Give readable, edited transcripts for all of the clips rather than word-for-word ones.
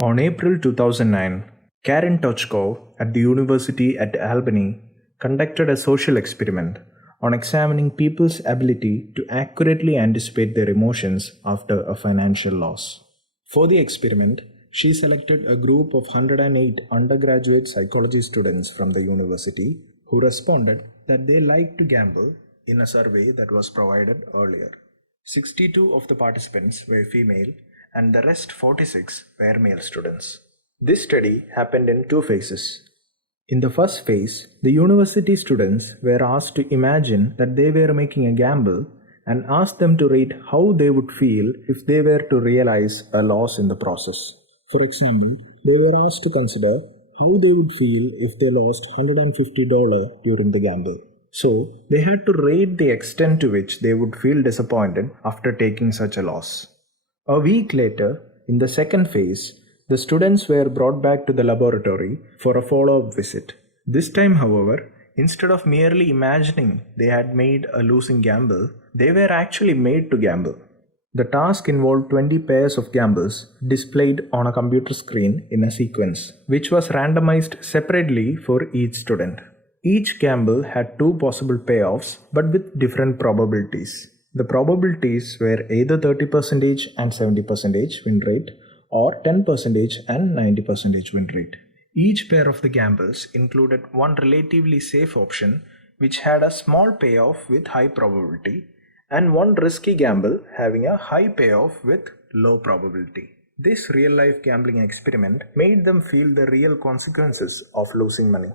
On April 2009, Karen Tochkov at the University at Albany conducted a social experiment on examining people's ability to accurately anticipate their emotions after a financial loss. For the experiment, she selected a group of 108 undergraduate psychology students from the university who responded that they liked to gamble in a survey that was provided earlier. 62 of the participants were female and the rest 46 were male students. This study happened in two phases. In the first phase, the university students were asked to imagine that they were making a gamble and asked them to rate how they would feel if they were to realize a loss in the process. For example, they were asked to consider how they would feel if they lost $150 during the gamble. So, they had to rate the extent to which they would feel disappointed after taking such a loss. A week later, in the second phase, the students were brought back to the laboratory for a follow-up visit. This time, however, instead of merely imagining they had made a losing gamble, they were actually made to gamble. The task involved 20 pairs of gambles displayed on a computer screen in a sequence, which was randomized separately for each student. Each gamble had two possible payoffs but with different probabilities. The probabilities were either 30% and 70% win rate or 10% and 90% win rate. Each pair of the gambles included one relatively safe option which had a small payoff with high probability and one risky gamble having a high payoff with low probability. This real-life gambling experiment made them feel the real consequences of losing money.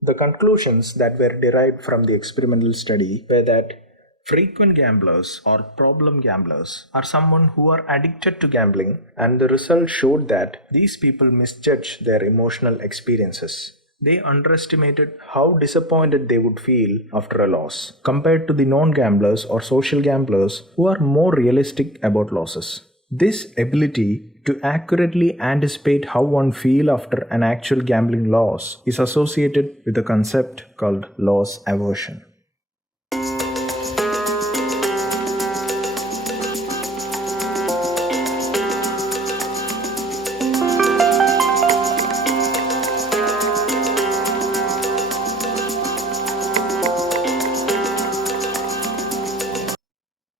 The conclusions that were derived from the experimental study were that frequent gamblers or problem gamblers are someone who are addicted to gambling, and the results showed that these people misjudge their emotional experiences. They underestimated how disappointed they would feel after a loss compared to the non-gamblers or social gamblers who are more realistic about losses. This ability to accurately anticipate how one feels after an actual gambling loss is associated with a concept called loss aversion.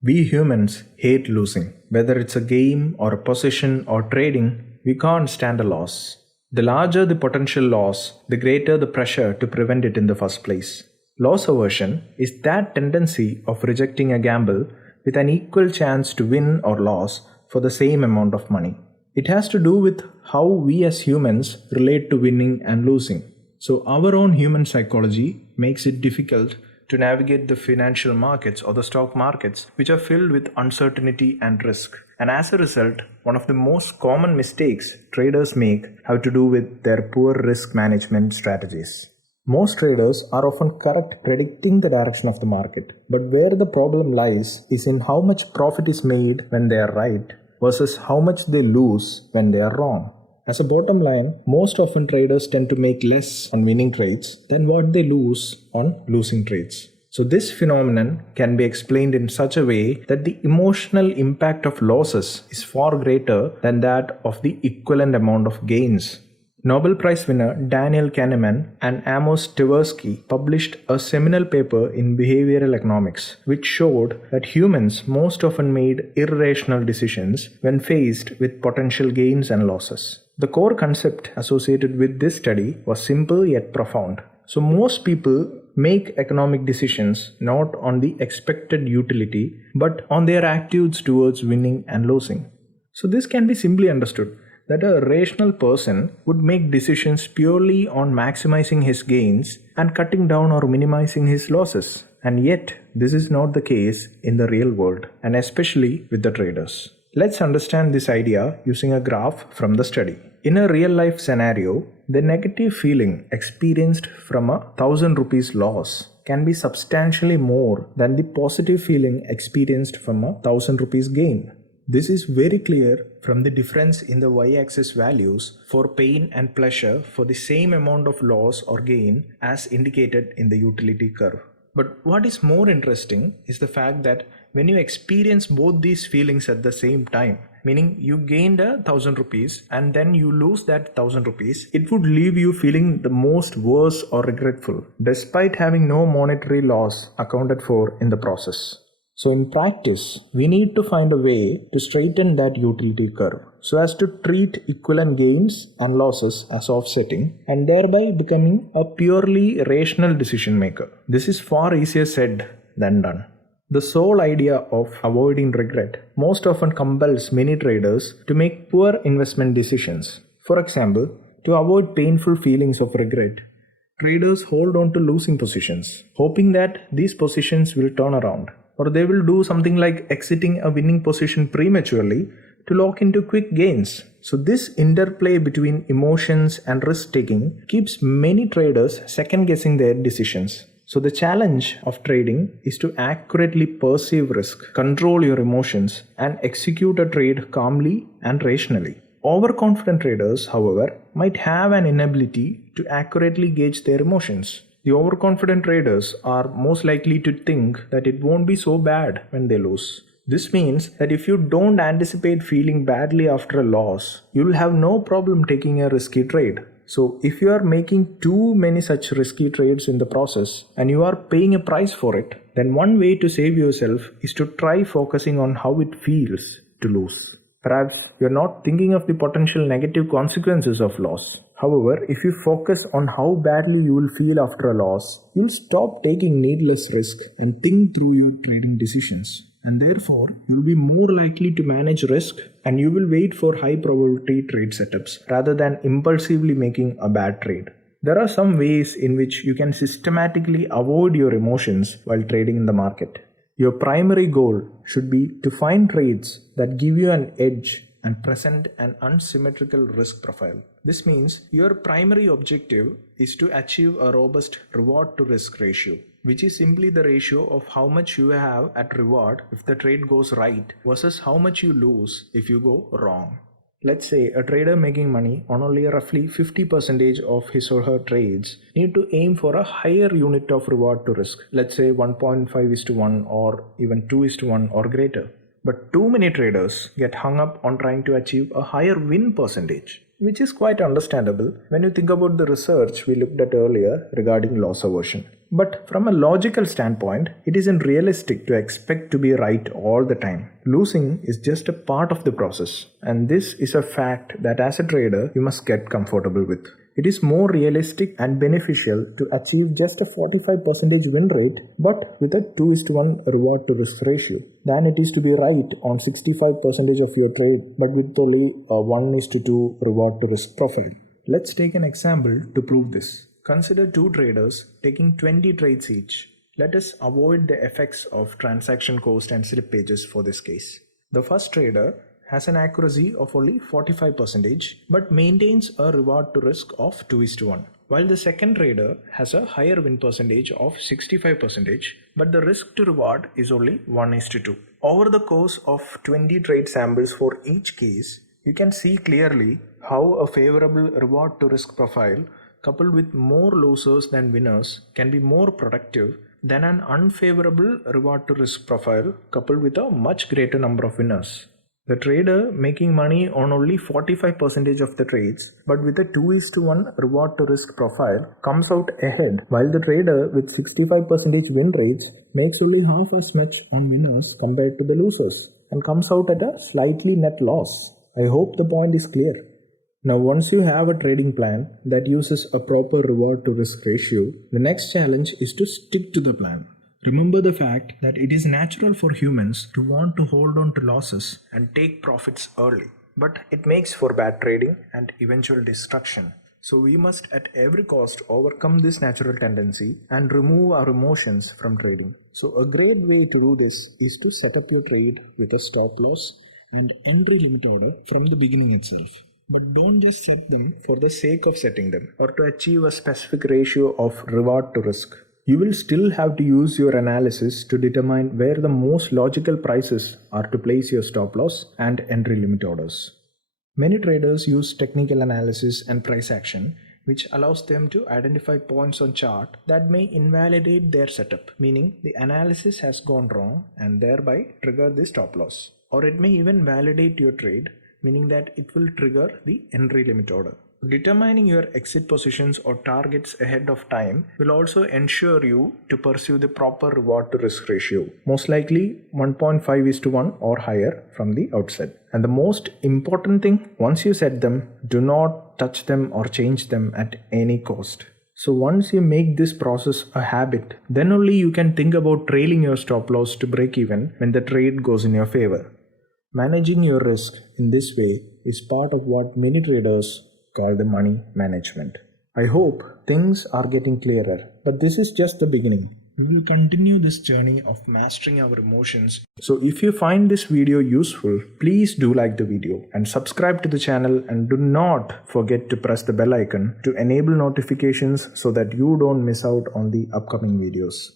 We humans hate losing. Whether it's a game or a position or trading, we can't stand a loss. The larger the potential loss, the greater the pressure to prevent it in the first place. Loss aversion is that tendency of rejecting a gamble with an equal chance to win or lose for the same amount of money. It has to do with how we as humans relate to winning and losing. So our own human psychology makes it difficult to navigate the financial markets or the stock markets, which are filled with uncertainty and risk. And as a result, one of the most common mistakes traders make have to do with their poor risk management strategies. Most traders are often correct predicting the direction of the market, but where the problem lies is in how much profit is made when they are right versus how much they lose when they are wrong. As a bottom line, most often traders tend to make less on winning trades than what they lose on losing trades. So this phenomenon can be explained in such a way that the emotional impact of losses is far greater than that of the equivalent amount of gains. Nobel Prize winner Daniel Kahneman and Amos Tversky published a seminal paper in behavioral economics which showed that humans most often made irrational decisions when faced with potential gains and losses. The core concept associated with this study was simple yet profound. So most people make economic decisions not on the expected utility but on their attitudes towards winning and losing. So this can be simply understood that a rational person would make decisions purely on maximizing his gains and cutting down or minimizing his losses. And yet, this is not the case in the real world, and especially with the traders. Let's understand this idea using a graph from the study. In a real-life scenario, the negative feeling experienced from a 1,000 rupees loss can be substantially more than the positive feeling experienced from a 1,000 rupees gain. This is very clear from the difference in the y-axis values for pain and pleasure for the same amount of loss or gain as indicated in the utility curve. But what is more interesting is the fact that when you experience both these feelings at the same time, meaning you gained 1,000 rupees and then you lose that 1,000 rupees, it would leave you feeling the most worse or regretful, despite having no monetary loss accounted for in the process. So in practice, we need to find a way to straighten that utility curve so as to treat equivalent gains and losses as offsetting and thereby becoming a purely rational decision maker. This is far easier said than done. The sole idea of avoiding regret most often compels many traders to make poor investment decisions. For example, to avoid painful feelings of regret, traders hold on to losing positions, hoping that these positions will turn around. Or they will do something like exiting a winning position prematurely to lock into quick gains. So this interplay between emotions and risk taking keeps many traders second guessing their decisions. So the challenge of trading is to accurately perceive risk, control your emotions, and execute a trade calmly and rationally. Overconfident traders, however, might have an inability to accurately gauge their emotions. The overconfident traders are most likely to think that it won't be so bad when they lose. This means that if you don't anticipate feeling badly after a loss, you'll have no problem taking a risky trade. So if you are making too many such risky trades in the process and you are paying a price for it, then one way to save yourself is to try focusing on how it feels to lose. Perhaps you're not thinking of the potential negative consequences of loss. However, if you focus on how badly you will feel after a loss, you'll stop taking needless risk and think through your trading decisions. And therefore, you'll be more likely to manage risk and you will wait for high probability trade setups rather than impulsively making a bad trade. There are some ways in which you can systematically avoid your emotions while trading in the market. Your primary goal should be to find trades that give you an edge and present an unsymmetrical risk profile. This means your primary objective is to achieve a robust reward to risk ratio, which is simply the ratio of how much you have at reward if the trade goes right versus how much you lose if you go wrong. Let's say a trader making money on only roughly 50% of his or her trades need to aim for a higher unit of reward to risk, let's say 1.5:1 or even 2:1 or greater. But too many traders get hung up on trying to achieve a higher win percentage, which is quite understandable when you think about the research we looked at earlier regarding loss aversion. But from a logical standpoint, it isn't realistic to expect to be right all the time. Losing is just a part of the process, and this is a fact that as a trader you must get comfortable with. It is more realistic and beneficial to achieve just a 45% win rate but with a 2:1 reward to risk ratio than it is to be right on 65% of your trade but with only a 1:2 reward to risk profile. Let's take an example to prove this. Consider two traders taking 20 trades each. Let us avoid the effects of transaction cost and slippages for this case. The first trader has an accuracy of only 45% but maintains a reward to risk of 2:1, while the second trader has a higher win percentage of 65% but the risk to reward is only 1:2. Over the course of 20 trade samples for each case, you can see clearly how a favorable reward to risk profile coupled with more losers than winners can be more productive than an unfavorable reward to risk profile coupled with a much greater number of winners. The trader making money on only 45% of the trades but with a 2:1 reward to risk profile comes out ahead, while the trader with 65% win rates makes only half as much on winners compared to the losers and comes out at a slightly net loss. I hope the point is clear. Now, once you have a trading plan that uses a proper reward to risk ratio, the next challenge is to stick to the plan. Remember the fact that it is natural for humans to want to hold on to losses and take profits early, but it makes for bad trading and eventual destruction. So we must at every cost overcome this natural tendency and remove our emotions from trading. So a great way to do this is to set up your trade with a stop loss and entry limit order from the beginning itself. But don't just set them for the sake of setting them or to achieve a specific ratio of reward to risk. You will still have to use your analysis to determine where the most logical prices are to place your stop loss and entry limit orders. Many traders use technical analysis and price action, which allows them to identify points on chart that may invalidate their setup, meaning the analysis has gone wrong and thereby trigger the stop loss. or it may even validate your trade, meaning that it will trigger the entry limit order. Determining your exit positions or targets ahead of time will also ensure you to pursue the proper reward to risk ratio, most likely 1.5:1 or higher from the outset. And the most important thing, once you set them, do not touch them or change them at any cost. So once you make this process a habit, then only you can think about trailing your stop loss to break even when the trade goes in your favor. Managing your risk in this way is part of what many traders call the money management. I hope things are getting clearer, but this is just the beginning. We will continue this journey of mastering our emotions. So if you find this video useful, please do like the video and subscribe to the channel, and do not forget to press the bell icon to enable notifications so that you don't miss out on the upcoming videos.